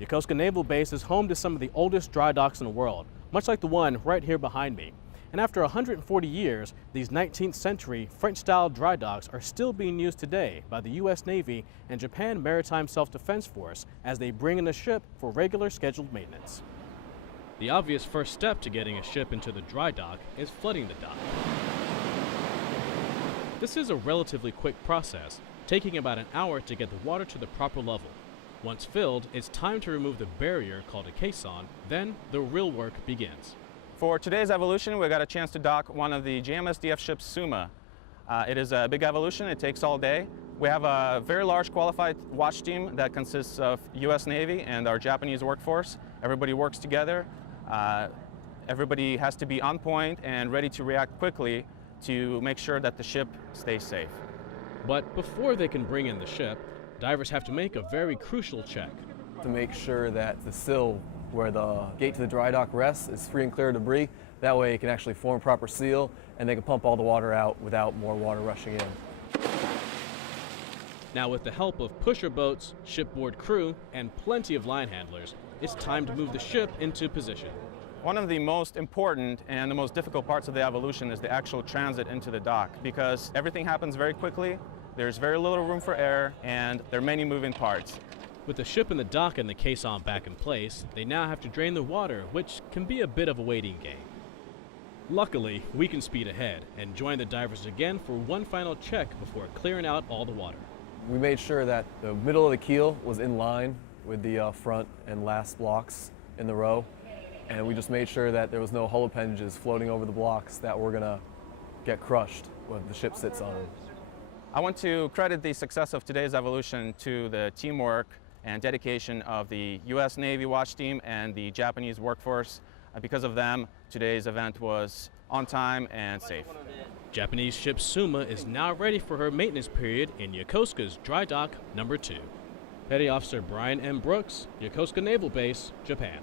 Yokosuka Naval Base is home to some of the oldest dry docks in the world, much like the one right here behind me. And after 140 years, these 19th century French-style dry docks are still being used today by the U.S. Navy and Japan Maritime Self-Defense Force as they bring in a ship for regular scheduled maintenance. The obvious first step to getting a ship into the dry dock is flooding the dock. This is a relatively quick process, taking about an hour to get the water to the proper level. Once filled, it's time to remove the barrier called a caisson, then the real work begins. For today's evolution, we got a chance to dock one of the JMSDF ships Suma. It is a big evolution, it takes all day. We have a very large qualified watch team that consists of US Navy and our Japanese workforce. Everybody works together. Everybody has to be on point and ready to react quickly to make sure that the ship stays safe. But before they can bring in the ship, divers have to make a very crucial check. To make sure that the sill where the gate to the dry dock rests is free and clear of debris. That way it can actually form proper seal and they can pump all the water out without more water rushing in. Now with the help of pusher boats, shipboard crew, and plenty of line handlers, it's time to move the ship into position. One of the most important and the most difficult parts of the evolution is the actual transit into the dock, because everything happens very quickly, there's very little room for error, and there are many moving parts. With the ship in the dock and the caisson back in place, they now have to drain the water, which can be a bit of a waiting game. Luckily, we can speed ahead and join the divers again for one final check before clearing out all the water. We made sure that the middle of the keel was in line with the front and last blocks in the row, and we just made sure that there was no hull appendages floating over the blocks that were going to get crushed when the ship sits on them. I want to credit the success of today's evolution to the teamwork and dedication of the US Navy watch team and the Japanese workforce. Because of them, today's event was on time and safe. Japanese ship Suma is now ready for her maintenance period in Yokosuka's dry dock number 2. Petty Officer Brian M. Brooks, Yokosuka Naval Base, Japan.